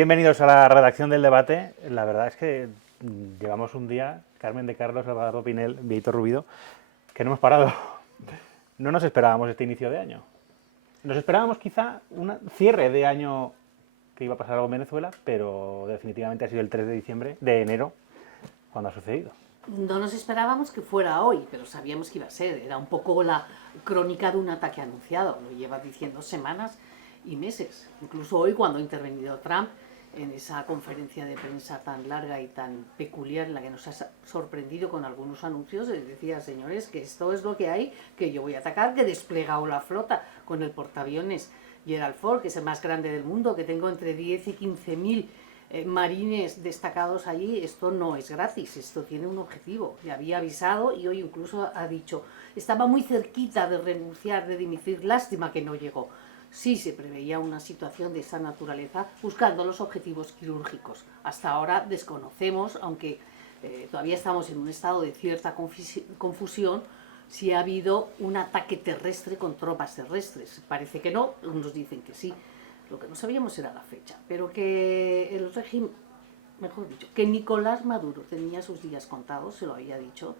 Bienvenidos a la redacción del debate. La verdad es que llevamos un día, Carmen de Carlos, Salvador Pinel, Víctor Rubido, que no hemos parado. No nos esperábamos este inicio de año. Nos esperábamos quizá un cierre de año que iba a pasar algo en Venezuela, pero definitivamente ha sido el 3 de diciembre, de enero, cuando ha sucedido. No nos esperábamos que fuera hoy, pero sabíamos que iba a ser. Era un poco la crónica de un ataque anunciado. Lo lleva diciendo semanas y meses. Incluso hoy, cuando ha intervenido Trump en esa conferencia de prensa tan larga y tan peculiar, en la que nos ha sorprendido con algunos anuncios, les decía, señores, que esto es lo que hay, que yo voy a atacar, que he desplegado la flota con el portaaviones Gerald Ford, que es el más grande del mundo, que tengo entre 10 y 15.000 marines destacados allí. Esto no es gratis, esto tiene un objetivo. Ya había avisado y hoy incluso ha dicho, estaba muy cerquita de renunciar, de dimitir, lástima que no llegó. Sí se preveía una situación de esa naturaleza buscando los objetivos quirúrgicos. Hasta ahora desconocemos, aunque todavía estamos en un estado de cierta confusión, si ha habido un ataque terrestre con tropas terrestres. Parece que no, unos dicen que sí. Lo que no sabíamos era la fecha, pero que el régimen, mejor dicho, que Nicolás Maduro tenía sus días contados, se lo había dicho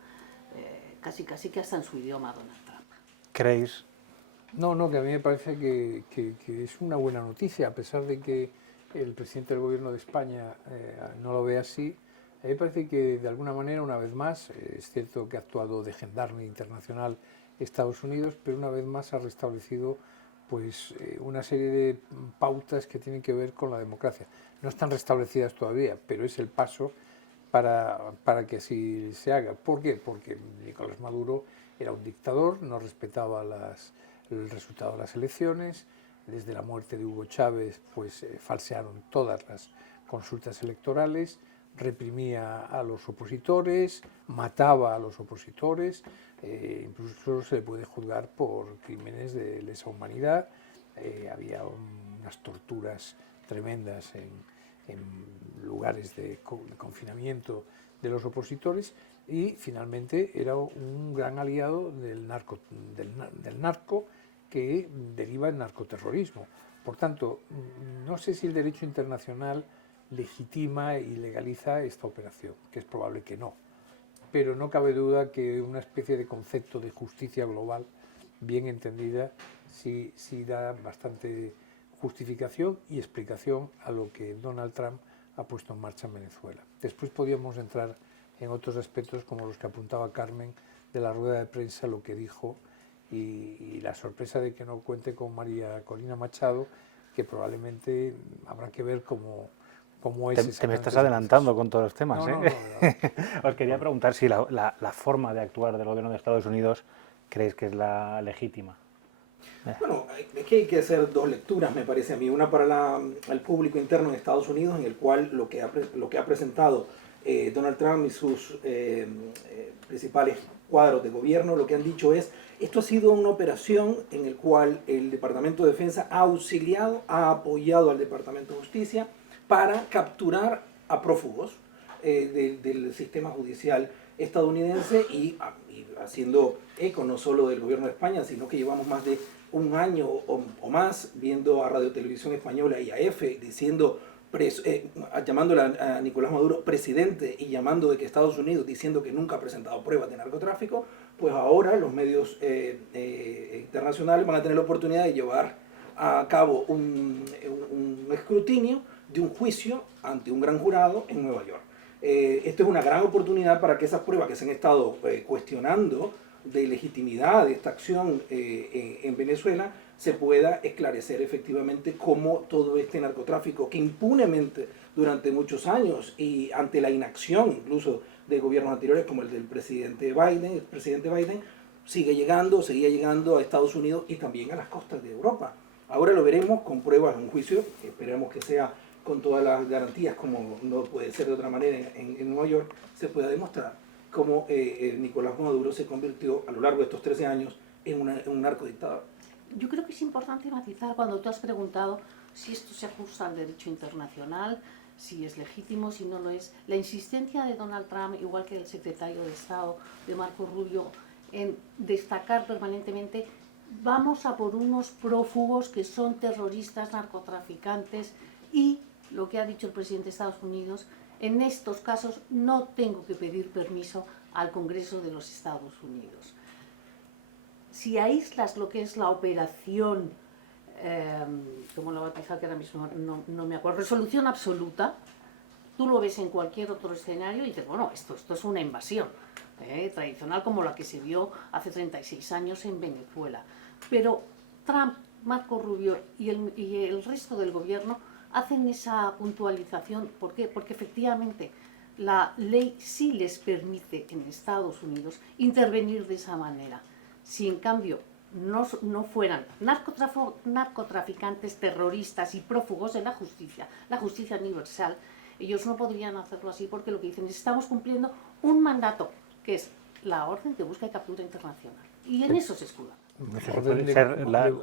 casi que hasta en su idioma Donald Trump. ¿Creéis? No, que a mí me parece que es una buena noticia, a pesar de que el presidente del gobierno de España no lo ve así. A mí me parece que de alguna manera, una vez más, es cierto que ha actuado de gendarme internacional Estados Unidos, pero una vez más ha restablecido pues una serie de pautas que tienen que ver con la democracia. No están restablecidas todavía, pero es el paso para que así se haga. ¿Por qué? Porque Nicolás Maduro era un dictador, no respetaba el resultado de las elecciones. Desde la muerte de Hugo Chávez pues falsearon todas las consultas electorales, reprimía a los opositores, mataba a los opositores, incluso se le puede juzgar por crímenes de lesa humanidad. Había unas torturas tremendas en lugares de confinamiento de los opositores, y finalmente era un gran aliado del narco que deriva en narcoterrorismo. Por tanto, no sé si el derecho internacional legitima y legaliza esta operación, que es probable que no, pero no cabe duda que una especie de concepto de justicia global bien entendida sí da bastante justificación y explicación a lo que Donald Trump ha puesto en marcha en Venezuela. Después podríamos entrar en otros aspectos como los que apuntaba Carmen de la rueda de prensa, lo que dijo, y la sorpresa de que no cuente con María Corina Machado, que probablemente habrá que ver cómo es. Te me estás adelantando con todos los temas. No. Os quería preguntar si la forma de actuar del gobierno de Estados Unidos creéis que es la legítima. Bueno, es que hay que hacer dos lecturas, me parece a mí. Una para el público interno de Estados Unidos, en el cual lo que ha presentado Donald Trump y sus principales cuadros de gobierno, lo que han dicho es, esto ha sido una operación en el cual el Departamento de Defensa ha auxiliado, ha apoyado al Departamento de Justicia para capturar a prófugos del sistema judicial estadounidense y haciendo eco no solo del gobierno de España, sino que llevamos más de un año o más viendo a Radio Televisión Española y a EFE diciendo, llamándole a Nicolás Maduro presidente y llamando de que Estados Unidos diciendo que nunca ha presentado pruebas de narcotráfico. Pues ahora los medios internacionales van a tener la oportunidad de llevar a cabo un escrutinio de un juicio ante un gran jurado en Nueva York. Esto es una gran oportunidad para que esas pruebas que se han estado cuestionando de legitimidad de esta acción en Venezuela se pueda esclarecer efectivamente cómo todo este narcotráfico que impunemente durante muchos años y ante la inacción incluso de gobiernos anteriores como el del presidente Biden, seguía llegando a Estados Unidos y también a las costas de Europa. Ahora lo veremos con pruebas en un juicio, esperemos que sea con todas las garantías, como no puede ser de otra manera en Nueva York, se pueda demostrar cómo Nicolás Maduro se convirtió a lo largo de estos 13 años en un narcodictador. Yo creo que es importante matizar cuando tú has preguntado si esto se ajusta al derecho internacional, si es legítimo, si no lo es. La insistencia de Donald Trump, igual que del secretario de Estado, de Marco Rubio, en destacar permanentemente, vamos a por unos prófugos que son terroristas, narcotraficantes, y lo que ha dicho el presidente de Estados Unidos, en estos casos no tengo que pedir permiso al Congreso de los Estados Unidos. Si aíslas lo que es la operación, como la bautiza, que ahora mismo no me acuerdo, resolución absoluta, tú lo ves en cualquier otro escenario y dices, bueno, esto es una invasión tradicional como la que se vio hace 36 años en Venezuela. Pero Trump, Marco Rubio y el resto del gobierno hacen esa puntualización. ¿Por qué? Porque efectivamente la ley sí les permite en Estados Unidos intervenir de esa manera. Si en cambio no fueran narcotraficantes, terroristas y prófugos de la justicia universal, ellos no podrían hacerlo así, porque lo que dicen es: estamos cumpliendo un mandato, que es la orden de búsqueda y captura internacional. Y en eso se escudan.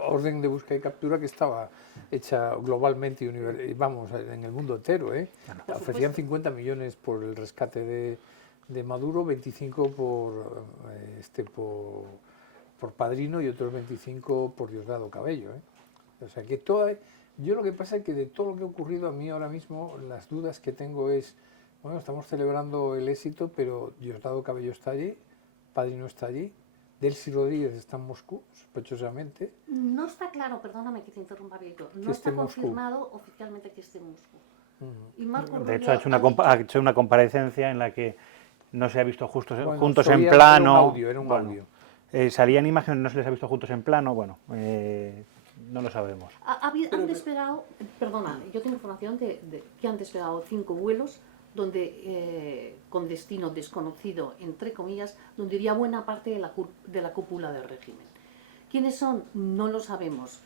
Orden de búsqueda y captura que estaba hecha globalmente y vamos, en el mundo entero. Ofrecían 50 millones por el rescate de Maduro, 25 por Padrino y otros 25 por Diosdado Cabello. O sea que yo lo que pasa es que de todo lo que ha ocurrido a mí ahora mismo, las dudas que tengo es, bueno, estamos celebrando el éxito, pero Diosdado Cabello está allí, Padrino está allí, Delcy Rodríguez está en Moscú, sospechosamente. No está claro, perdóname que te interrumpa, Víctor, no está confirmado oficialmente que esté en Moscú. Uh-huh. Y Marco de hecho, Rubio ha hecho una comparecencia en la que no se ha visto juntos en era plano. Era un audio. Salían imágenes, no se les ha visto juntos en plano, bueno, no lo sabemos. Han despegado, perdona, yo tengo información de que han despegado 5 vuelos donde con destino desconocido, entre comillas, donde iría buena parte de la cúpula del régimen. ¿Quiénes son? No lo sabemos.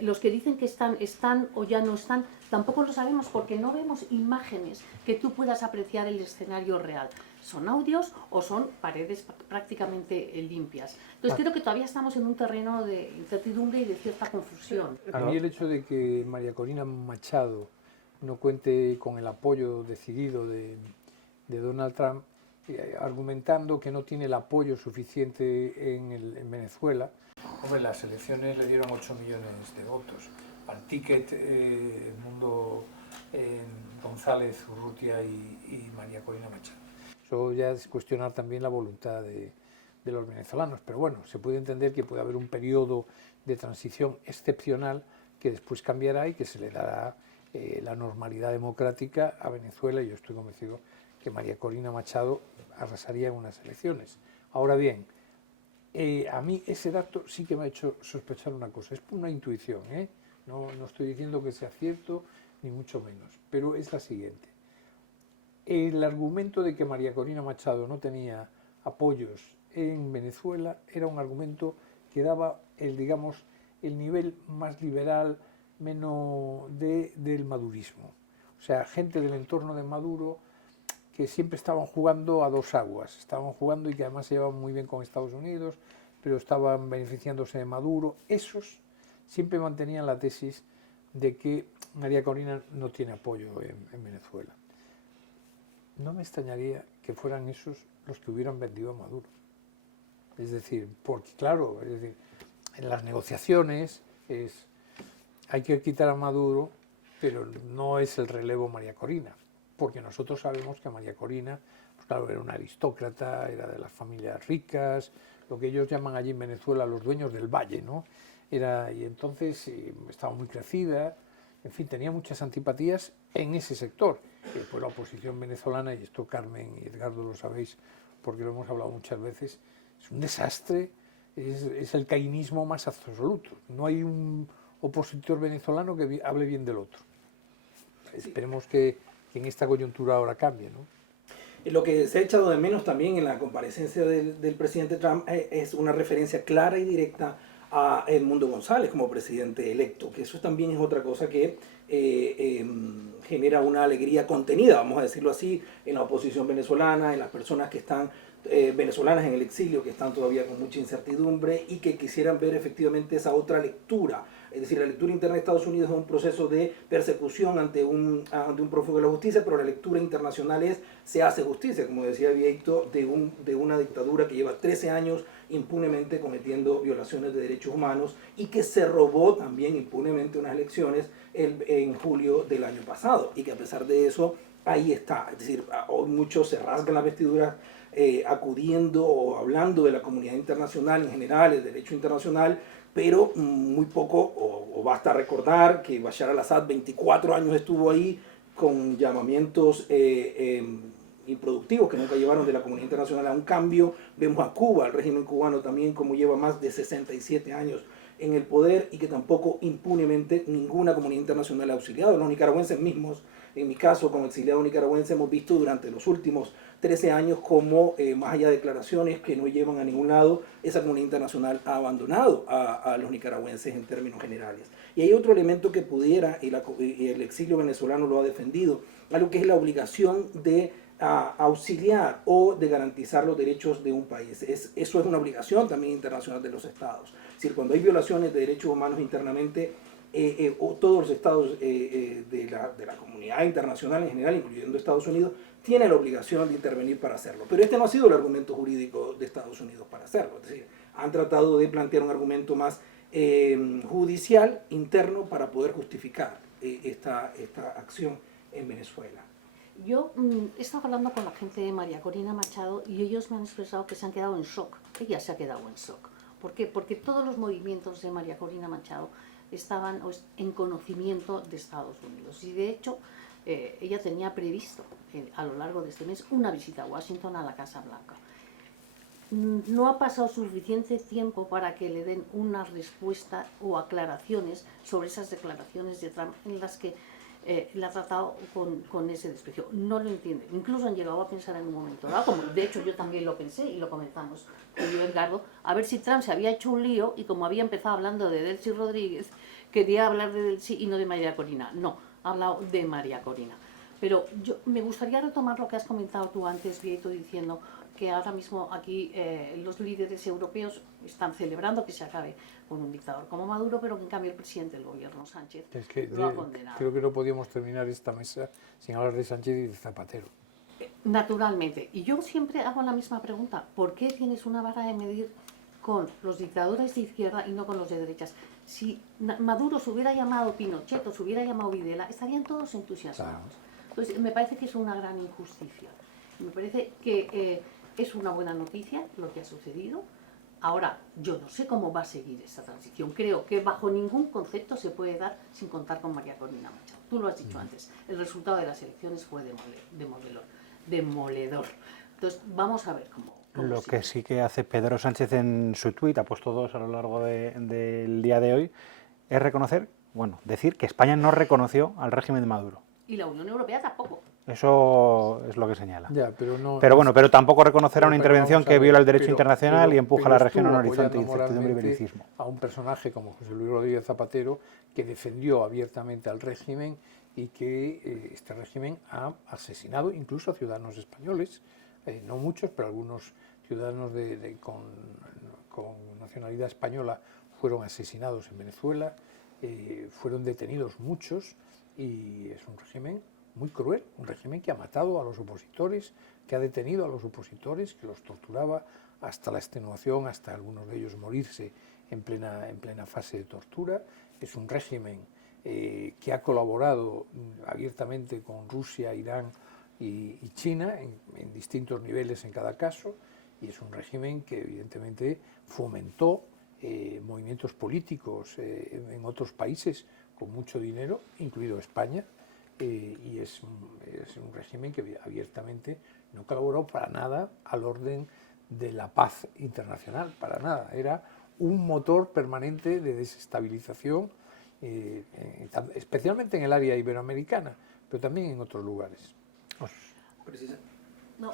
Los que dicen que están o ya no están, tampoco lo sabemos, porque no vemos imágenes que tú puedas apreciar el escenario real. Son audios o son paredes prácticamente limpias. Entonces creo que todavía estamos en un terreno de incertidumbre y de cierta confusión. A mí el hecho de que María Corina Machado no cuente con el apoyo decidido de Donald Trump, argumentando que no tiene el apoyo suficiente en Venezuela. Hombre, las elecciones le dieron 8 millones de votos. Al ticket, Mundo González Urrutia y María Corina Machado. Eso ya es cuestionar también la voluntad de los venezolanos, pero bueno, se puede entender que puede haber un periodo de transición excepcional que después cambiará y que se le dará la normalidad democrática a Venezuela, y yo estoy convencido que María Corina Machado arrasaría en unas elecciones. Ahora bien, a mí ese dato sí que me ha hecho sospechar una cosa, es una intuición, no estoy diciendo que sea cierto, ni mucho menos, pero es la siguiente. El argumento de que María Corina Machado no tenía apoyos en Venezuela era un argumento que daba el nivel más liberal, menos del madurismo. O sea, gente del entorno de Maduro que siempre estaban jugando a dos aguas, estaban jugando y que además se llevaban muy bien con Estados Unidos, pero estaban beneficiándose de Maduro. Esos siempre mantenían la tesis de que María Corina no tiene apoyo en Venezuela. No me extrañaría que fueran esos los que hubieran vendido a Maduro. Es decir, porque claro, en las negociaciones hay que quitar a Maduro, pero no es el relevo María Corina, porque nosotros sabemos que María Corina, pues claro, era una aristócrata, era de las familias ricas, lo que ellos llaman allí en Venezuela los dueños del valle, ¿no? Y entonces estaba muy crecida, en fin, tenía muchas antipatías en ese sector. Pues la oposición venezolana, y esto Carmen y Edgardo lo sabéis porque lo hemos hablado muchas veces, es un desastre, es el cainismo más absoluto. No hay un opositor venezolano que hable bien del otro. Esperemos que en esta coyuntura ahora cambie, ¿no? Lo que se ha echado de menos también en la comparecencia del presidente Trump es una referencia clara y directa a Edmundo González como presidente electo, que eso también es otra cosa que genera una alegría contenida, vamos a decirlo así, en la oposición venezolana, en las personas que están venezolanas en el exilio, que están todavía con mucha incertidumbre y que quisieran ver efectivamente esa otra lectura Es decir, la lectura interna de Estados Unidos es un proceso de persecución ante un prófugo de la justicia, pero la lectura internacional es se hace justicia, como decía Vieito, de una dictadura que lleva 13 años impunemente cometiendo violaciones de derechos humanos y que se robó también impunemente unas elecciones en julio del año pasado, y que a pesar de eso ahí está. Es decir, hoy muchos se rasgan las vestiduras acudiendo o hablando de la comunidad internacional en general, el derecho internacional, pero muy poco, o basta recordar que Bashar al-Assad 24 años estuvo ahí con llamamientos improductivos que nunca llevaron de la comunidad internacional a un cambio. Vemos a Cuba, el régimen cubano también, como lleva más de 67 años en el poder y que tampoco impunemente ninguna comunidad internacional ha auxiliado. Los nicaragüenses mismos, en mi caso como exiliado nicaragüense, hemos visto durante los últimos 13 años como, más allá de declaraciones que no llevan a ningún lado, esa comunidad internacional ha abandonado a los nicaragüenses en términos generales. Y hay otro elemento que pudiera, y el exilio venezolano lo ha defendido, algo que es la obligación de auxiliar o de garantizar los derechos de un país. Eso es una obligación también internacional de los estados. Es decir, cuando hay violaciones de derechos humanos internamente, todos los estados de la comunidad internacional en general, incluyendo Estados Unidos, tienen la obligación de intervenir para hacerlo. Pero este no ha sido el argumento jurídico de Estados Unidos para hacerlo. Es decir, han tratado de plantear un argumento más judicial, interno, para poder justificar esta acción en Venezuela. Yo he estado hablando con la gente de María Corina Machado y ellos me han expresado que se han quedado en shock. Ella se ha quedado en shock. ¿Por qué? Porque todos los movimientos de María Corina Machado estaban en conocimiento de Estados Unidos. Y de hecho, ella tenía previsto a lo largo de este mes una visita a Washington, a la Casa Blanca. No ha pasado suficiente tiempo para que le den una respuesta o aclaraciones sobre esas declaraciones de Trump en las que la ha tratado con ese desprecio. No lo entiende. Incluso han llegado a pensar en un momento dado, como de hecho yo también lo pensé y lo comentamos con yo, Edgardo, a ver si Trump se había hecho un lío y como había empezado hablando de Delcy Rodríguez, quería hablar de Delcy y no de María Corina. No, ha hablado de María Corina. Pero me gustaría retomar lo que has comentado tú antes, Vieito, diciendo que ahora mismo aquí los líderes europeos están celebrando que se acabe con un dictador como Maduro, pero que en cambio el presidente del gobierno, Sánchez, Es que lo ha condenado. creo que no podíamos terminar esta mesa sin hablar de Sánchez y de Zapatero. Naturalmente. Y yo siempre hago la misma pregunta. ¿Por qué tienes una vara de medir con los dictadores de izquierda y no con los de derechas? Si Maduro se hubiera llamado Pinochet o se hubiera llamado Videla, estarían todos entusiasmados. Claro. Entonces, me parece que es una gran injusticia. Me parece que es una buena noticia lo que ha sucedido. Ahora, yo no sé cómo va a seguir esta transición. Creo que bajo ningún concepto se puede dar sin contar con María Corina Machado. Tú lo has dicho antes. El resultado de las elecciones fue demoledor. Entonces, vamos a ver cómo Lo sigue. que sí que hace Pedro Sánchez en su tuit, ha puesto dos a lo largo del día de hoy, es reconocer, decir que España no reconoció al régimen de Maduro. Y la Unión Europea tampoco. Eso es lo que señala. Ya, pero no, Pero tampoco reconocerá una pero intervención vamos a que ver, viola el derecho pero- internacional y empuja a la región a un estuvo horizonte de apoyando incertidumbre y moralmente belicismo. a un personaje como José Luis Rodríguez Zapatero, que defendió abiertamente al régimen y que este régimen ha asesinado incluso a ciudadanos españoles, no muchos, pero algunos ciudadanos con nacionalidad española fueron asesinados en Venezuela, fueron detenidos muchos, y es un régimen muy cruel, un régimen que ha matado a los opositores, que ha detenido a los opositores, que los torturaba hasta la extenuación, hasta algunos de ellos morirse en plena fase de tortura. Es un régimen que ha colaborado abiertamente con Rusia, Irán y China en distintos niveles en cada caso, y es un régimen que evidentemente fomentó movimientos políticos en otros países con mucho dinero, incluido España, y es un régimen que abiertamente no colaboró para nada al orden de la paz internacional, para nada. Era un motor permanente de desestabilización, especialmente en el área iberoamericana, pero también en otros lugares. No,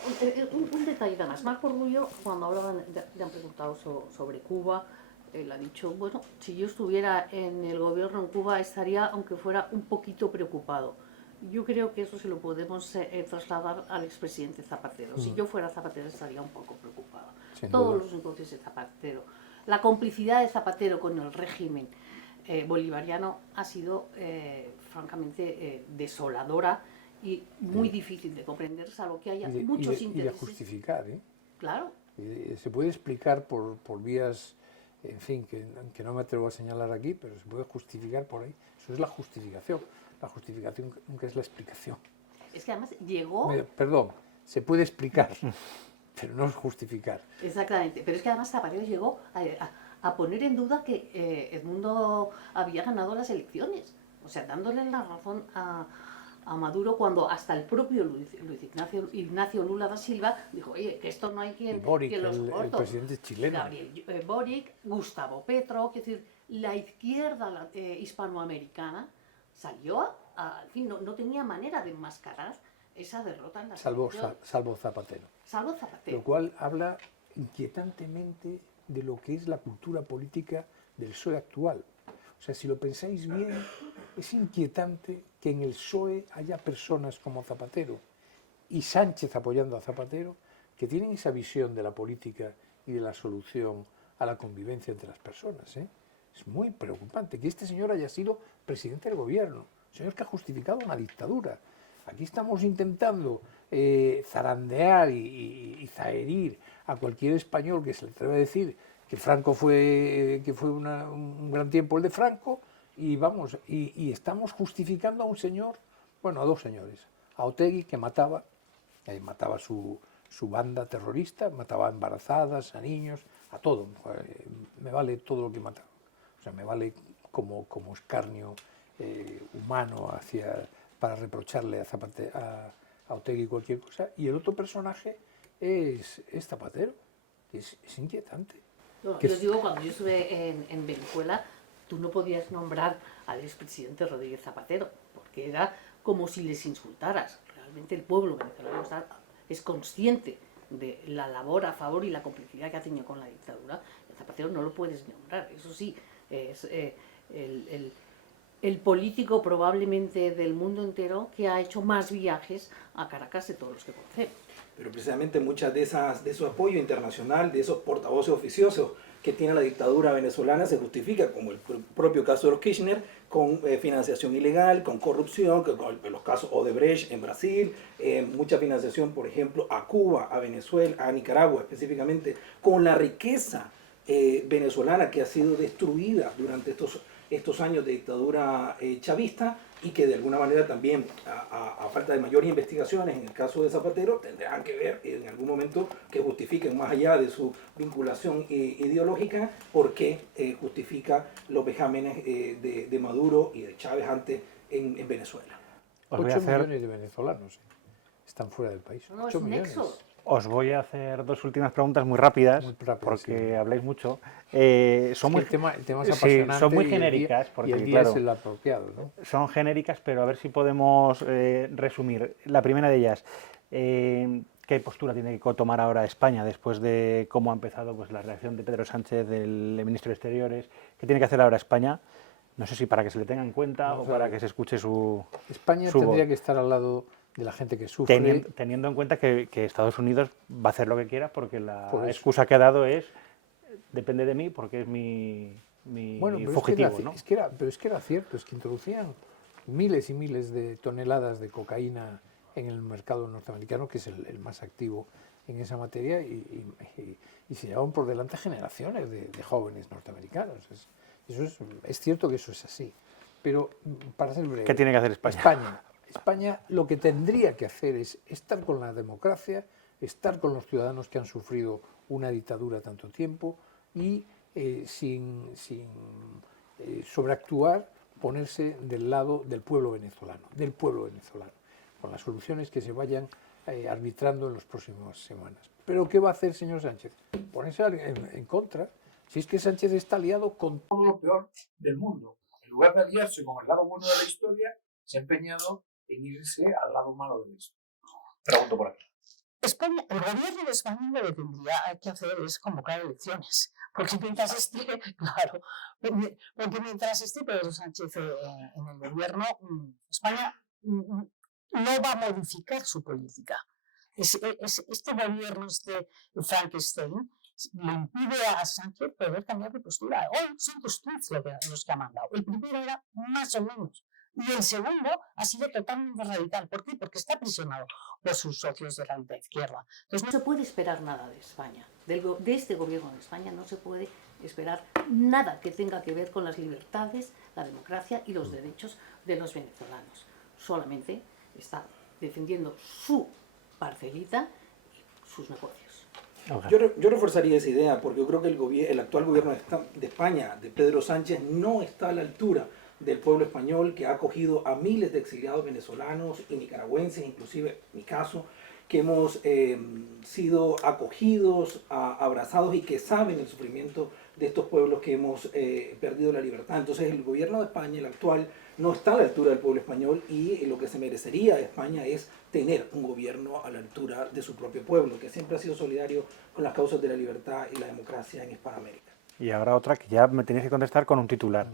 un detalle nada más. Marco Rubio, cuando hablaban, le han preguntado sobre Cuba, él ha dicho, bueno, si yo estuviera en el gobierno en Cuba estaría, aunque fuera un poquito preocupado. Yo creo que eso se lo podemos trasladar al expresidente Zapatero. Si yo fuera Zapatero estaría un poco preocupado. Sin Todos duda. los negocios de Zapatero, la complicidad de Zapatero con el régimen bolivariano ha sido francamente desoladora y muy difícil de comprender, salvo que haya muchos y de intereses. justificar, ¿eh? Claro. Se puede explicar por vías, en fin, que no me atrevo a señalar aquí, pero se puede justificar por ahí. Eso es la justificación. La justificación nunca es la explicación. Es que además llegó... Perdón, se puede explicar, pero no es justificar. Exactamente, pero es que además Zapatero llegó a poner en duda que Edmundo había ganado las elecciones. O sea, dándole la razón a Maduro cuando hasta el propio Luis Ignacio Lula da Silva dijo, oye, que esto no hay quien, Boric, quien lo soporte. el presidente chileno. Gabriel Boric, Gustavo Petro, es decir, la izquierda hispanoamericana salió en fin, no tenía manera de enmascarar esa derrota en la salvo Zapatero. Salvo Zapatero. Lo cual habla inquietantemente de lo que es la cultura política del PSOE actual. O sea, si lo pensáis bien, es inquietante que en el PSOE haya personas como Zapatero y Sánchez apoyando a Zapatero que tienen esa visión de la política y de la solución a la convivencia entre las personas, ¿eh? Es muy preocupante que este señor haya sido presidente del gobierno, un señor que ha justificado una dictadura. Aquí estamos intentando zarandear y zaherir a cualquier español que se le atreva a decir que Franco fue un gran tiempo el de Franco, y vamos, y estamos justificando a un señor, bueno, a dos señores, a Otegi, que mataba su banda terrorista, mataba a embarazadas, a niños, a todo, me vale todo lo que mataba, o sea, me vale como escarnio humano para reprocharle a Otegi cualquier cosa, y el otro personaje es Zapatero, es inquietante. No, yo digo, cuando yo estuve en Venezuela, tú no podías nombrar al expresidente Rodríguez Zapatero, porque era como si les insultaras. Realmente el pueblo venezolano es consciente de la labor a favor y la complicidad que ha tenido con la dictadura. El Zapatero no lo puedes nombrar. Eso sí, es el político probablemente del mundo entero que ha hecho más viajes a Caracas de todos los que conocemos. Pero precisamente muchas de su apoyo internacional, de esos portavoces oficiosos que tiene la dictadura venezolana, se justifica, como el propio caso de los Kirchner, con financiación ilegal, con corrupción, con los casos Odebrecht en Brasil, mucha financiación, por ejemplo, a Cuba, a Venezuela, a Nicaragua específicamente, con la riqueza venezolana que ha sido destruida durante estos años de dictadura chavista, y que de alguna manera también, a falta de mayores investigaciones en el caso de Zapatero, tendrán que ver en algún momento que justifiquen, más allá de su vinculación ideológica, por qué justifica los vejámenes de Maduro y de Chávez antes en Venezuela. 8 millones de venezolanos están fuera del país. No, 8 es millones. nexo. Os voy a hacer dos últimas preguntas muy rápidas, porque sí. habláis mucho. Son muy, el tema es sí, apasionante, son muy y el genéricas, día, porque y el día claro, es el apropiado, ¿no? son genéricas, pero a ver si podemos resumir. La primera de ellas, ¿qué postura tiene que tomar ahora España después de cómo ha empezado pues, la reacción de Pedro Sánchez, del ministro de Exteriores? ¿Qué tiene que hacer ahora España? No sé si para que se le tenga en cuenta o para que se escuche su España su tendría voz. que estar al lado de la gente que sufre. Teniendo en cuenta que Estados Unidos va a hacer lo que quiera, porque la Por eso. excusa que ha dado es depende de mí porque es mi Bueno, pero fugitivo, ¿no? pero es que era cierto, es que introducían miles y miles de toneladas de cocaína en el mercado norteamericano, que es el más activo en esa materia, y se llevaban por delante generaciones de jóvenes norteamericanos. Es cierto que eso es así, pero para ser breve, ¿Qué tiene que hacer España? España lo que tendría que hacer es estar con la democracia, estar con los ciudadanos que han sufrido una dictadura tanto tiempo y sin sobreactuar, ponerse del lado del pueblo venezolano, con las soluciones que se vayan arbitrando en las próximas semanas. ¿Pero qué va a hacer el señor Sánchez? Ponerse en contra. Si es que Sánchez está aliado con todo lo peor del mundo. En lugar de aliarse con el lado bueno de la historia, se ha empeñado en irse al lado malo de la historia. Pregunto por aquí. España, el gobierno de España lo que tendría que hacer es convocar elecciones, porque mientras esté, claro, porque mientras esté Pedro Sánchez en el gobierno, España no va a modificar su política. Este gobierno, este Frankenstein, le impide a Sánchez poder cambiar de postura. Hoy son dos tweets los que ha mandado. El primero era más o menos. Y el segundo ha sido totalmente radical. ¿Por qué? Porque está aprisionado por sus socios de la izquierda. Entonces, No se puede esperar nada de España, de este gobierno de España no se puede esperar nada que tenga que ver con las libertades, la democracia y los derechos de los venezolanos. Solamente está defendiendo su parcelita y sus negocios. Yo reforzaría esa idea porque yo creo que el actual gobierno de España, de Pedro Sánchez, no está a la altura del pueblo español, que ha acogido a miles de exiliados venezolanos y nicaragüenses, inclusive mi caso, que hemos sido acogidos, abrazados y que saben el sufrimiento de estos pueblos que hemos perdido la libertad. Entonces el gobierno de España, el actual, no está a la altura del pueblo español y lo que se merecería España es tener un gobierno a la altura de su propio pueblo, que siempre ha sido solidario con las causas de la libertad y la democracia en Hispanoamérica. Y ahora otra que ya me tenéis que contestar con un titular.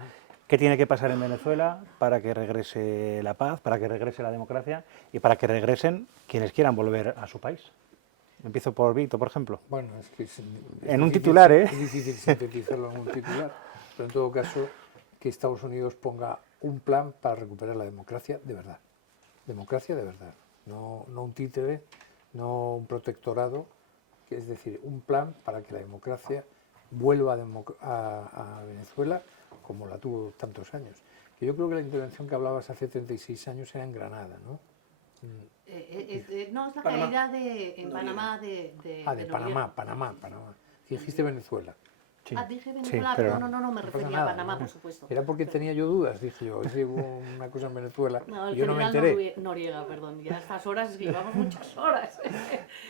¿Qué tiene que pasar en Venezuela para que regrese la paz, para que regrese la democracia y para que regresen quienes quieran volver a su país? Empiezo por Víctor, por ejemplo. Bueno, es que es En un difícil, titular, ¿eh? Es difícil sintetizarlo en un titular, pero en todo caso que Estados Unidos ponga un plan para recuperar la democracia de verdad. Democracia de verdad, no un títere, no un protectorado, que es decir, un plan para que la democracia vuelva a Venezuela como la tuvo tantos años. Que yo creo que la intervención que hablabas hace 36 años era en Granada, ¿no? No, es la Panamá. caída en Panamá de Panamá. Dijiste Venezuela. Sí. Dije Sí, Venezuela, pero no me pasa refería nada, a Panamá, ¿no? por supuesto. Era porque tenía yo dudas, dije yo, si hubo una cosa en Venezuela No, y el yo no me general enteré. Noriega, perdón, ya a estas horas es que llevamos muchas horas.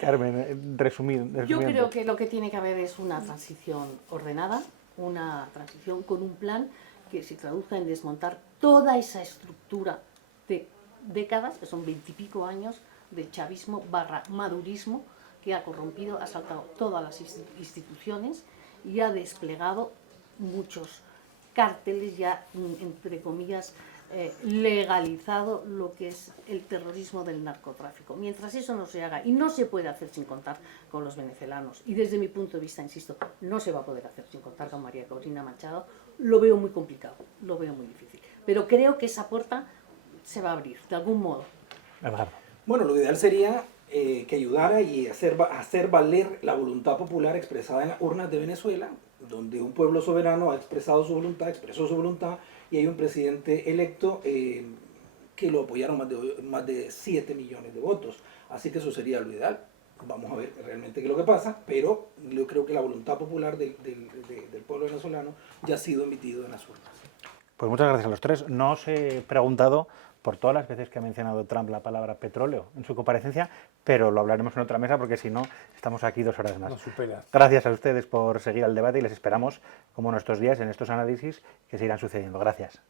Carmen, resumiendo. Yo creo que lo que tiene que haber es una transición ordenada, una transición con un plan que se traduzca en desmontar toda esa estructura de décadas, que son 20 y pico años de chavismo / madurismo, que ha corrompido, ha saltado todas las instituciones y ha desplegado muchos cárteles, ya entre comillas legalizado lo que es el terrorismo del narcotráfico. Mientras eso no se haga, y no se puede hacer sin contar con los venezolanos, y desde mi punto de vista, insisto, no se va a poder hacer sin contar con María Corina Machado, lo veo muy complicado, lo veo muy difícil. Pero creo que esa puerta se va a abrir, de algún modo. Eduardo. Bueno, lo ideal sería que ayudara y hacer valer la voluntad popular expresada en las urnas de Venezuela, donde un pueblo soberano ha expresado su voluntad, expresó su voluntad, y hay un presidente electo que lo apoyaron más de 7 millones de votos. Así que eso sería lo ideal. Vamos a ver realmente qué es lo que pasa, pero yo creo que la voluntad popular del pueblo venezolano ya ha sido emitido en las urnas. Pues muchas gracias a los tres. No os he preguntado por todas las veces que ha mencionado Trump la palabra petróleo en su comparecencia, pero lo hablaremos en otra mesa porque si no, estamos aquí 2 horas más. No superas. Gracias a ustedes por seguir al debate y les esperamos, como en estos días, en estos análisis que se irán sucediendo. Gracias.